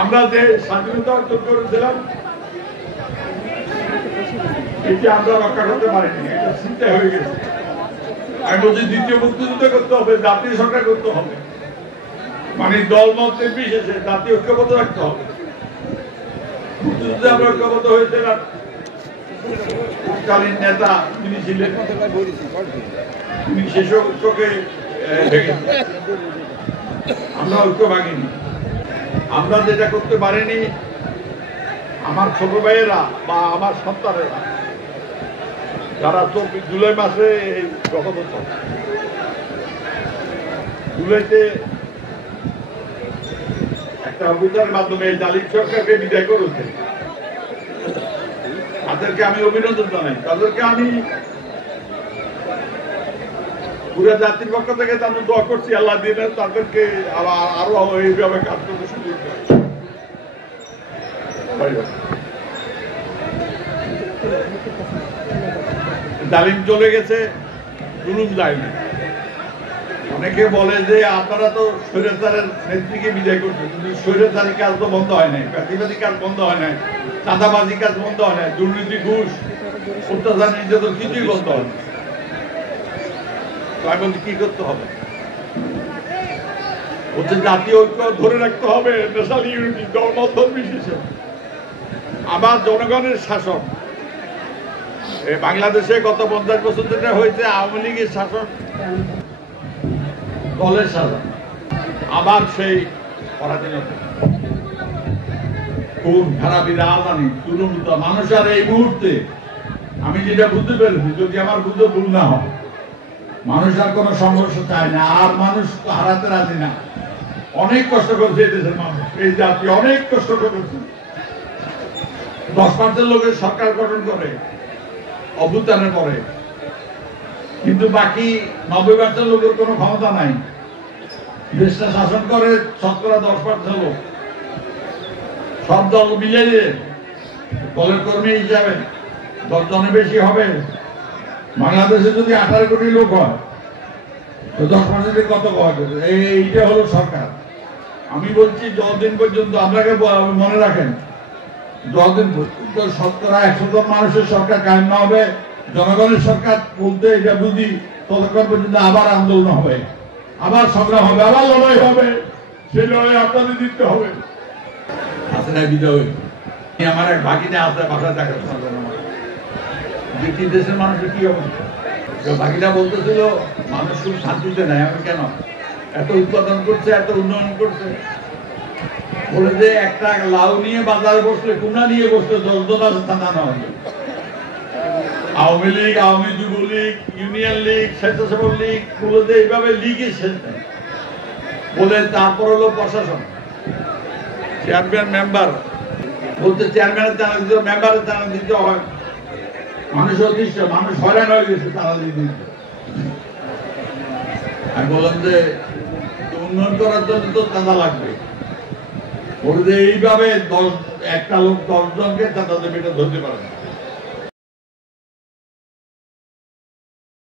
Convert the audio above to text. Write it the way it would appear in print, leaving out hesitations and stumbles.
আমরা যে স্বাধীনতা অর্জন করেছিলাম এটি আমরা রক্ষা করতে পারিনি, এটা চিন্তা হয়ে গেছে। আমি বলছি দ্বিতীয় মুক্তিযুদ্ধ করতে হবে, জাতীয় সরকার করতে হবে, মানে দল মত নির্বিশেষে জাতীয় ঐক্যবদ্ধ রাখতে হবে। মুক্তিযুদ্ধে আমরা ঐক্যবদ্ধ হয়েছিলাম, তৎকালীন নেতা তিনি ছিলেন, তিনি শেষ ঐক্যকে আমরা ঐক্য ভাঙিনি। আমরা যেটা করতে পারিনি, আমার ছোট ভাইয়েরা বা আমার সন্তানেরা যারা জুলাই মাসে গত বছর জুলাইতে একটা অভিযানের মাধ্যমে জালিম সরকারকে বিদায় করেছে, তাদেরকে আমি অভিনন্দন জানাই। তাদেরকে আমি পুরো জাতির পক্ষ থেকে তাদের দোয়া করছি, আল্লাহ দিনে তাদেরকে আরো এইভাবে কাজ করতে সুযোগ দেয়। জালিম চলে গেছে, জুলুম যায়নি। অনেকে বলে যে আপনারা তো স্বৈরাচারের নেত্রীকে বিদায় করছেন, কিন্তু স্বৈরাচারী কাজ তো বন্ধ হয় নাই, প্রাতিবাদী কাজ বন্ধ হয় নাই, চাঁদাবাজি কাজ বন্ধ হয় নাই, দুর্নীতি, ঘুষ, অত্যাচার, নির্যাতন কিছুই বন্ধ হয় না। আমি বলছি কি করতে হবে, হচ্ছে জাতীয় ঐক্য ধরে রাখতে হবে, ন্যাশনাল ইউনিটি, দলমত বিশেষে। আবার জনগণের শাসন, বাংলাদেশে গত 50 বছর যেটা হয়েছে আওয়ামী লীগের শাসন, দলের শাসন, আবার সেই পরাধীনতা, খুন খারাপি, রাজধানী, তুলমুতা। মানুষ আর এই মুহূর্তে আমি যেটা বুঝতে পেরেছি, যদি আমার বুঝতে ভুল না হয়, মানুষ আর কোন সংঘর্ষ চায় না, আর মানুষ হারাতে রাজি না। অনেক কষ্ট করেছে এই দেশের মানুষ, এই জাতি অনেক কষ্ট করেছে। 10% লোকের সরকার গঠন করে অভ্যুত্থানের পরে, কিন্তু বাকি 90% লোকের কোনো ক্ষমতা নাই। দেশটা শাসন করে 10% লোক, সব দল মিলিয়ে দলের কর্মী হিসাবে 10 জনের বেশি হবে। বাংলাদেশে যদি 18 কোটি লোক হয় তো 10% কত হবে? এইটা হলো সরকার। আমি বলছি যতদিন পর্যন্ত, আপনাকে মনে রাখেন, যতদিন পর্যন্ত 100% মানুষের সরকার কায়েম না হবে, জনগণের সরকার বলতে এটা বুঝি, ততক্ষণ পর্যন্ত আবার আন্দোলন হবে, আবার সংগ্রাম হবে, আবার লড়াই হবে। সেই লড়াই আপনাদের দিতে হবে। আসলে বিজয় আমার এক ভাগিনা আছে, বাসা দেখাশোনা করে আমার দেখি দেশের মানুষের কি অবস্থা। ভাগিনা বলতেছিল মানুষ খুব শান্তিতে নেয়। আমি কেন? এত উৎপাদন করছে, এত উন্নয়ন করছে, বলে যে একটা লাউ নিয়ে বাজারে বসলে, কুমড়া নিয়ে বসলে 10 জন আছে থানা নয়। আওয়ামী লীগ, আওয়ামী যুবলীগ, ইউনিয়ন লীগ, স্বেচ্ছাসেবক লীগ, বলে যে এইভাবে লীগের শেষ নেই বলে। তারপর হলো প্রশাসন, চেয়ারম্যান, মেম্বার, বলতে চেয়ারম্যানের জানা দিতে, মেম্বারের জানা দিতে হয়। মানুষ অদৃশ্য, মানুষ হয়রান হয়ে গেছে তারা দিতে। আমি বললাম যে উন্নয়ন করার জন্য তো চাঁদা লাগবে, বলে যে এইভাবে একটা লোক 10 জনকে চাঁদা দেবে, এটা ধরতে পারে না।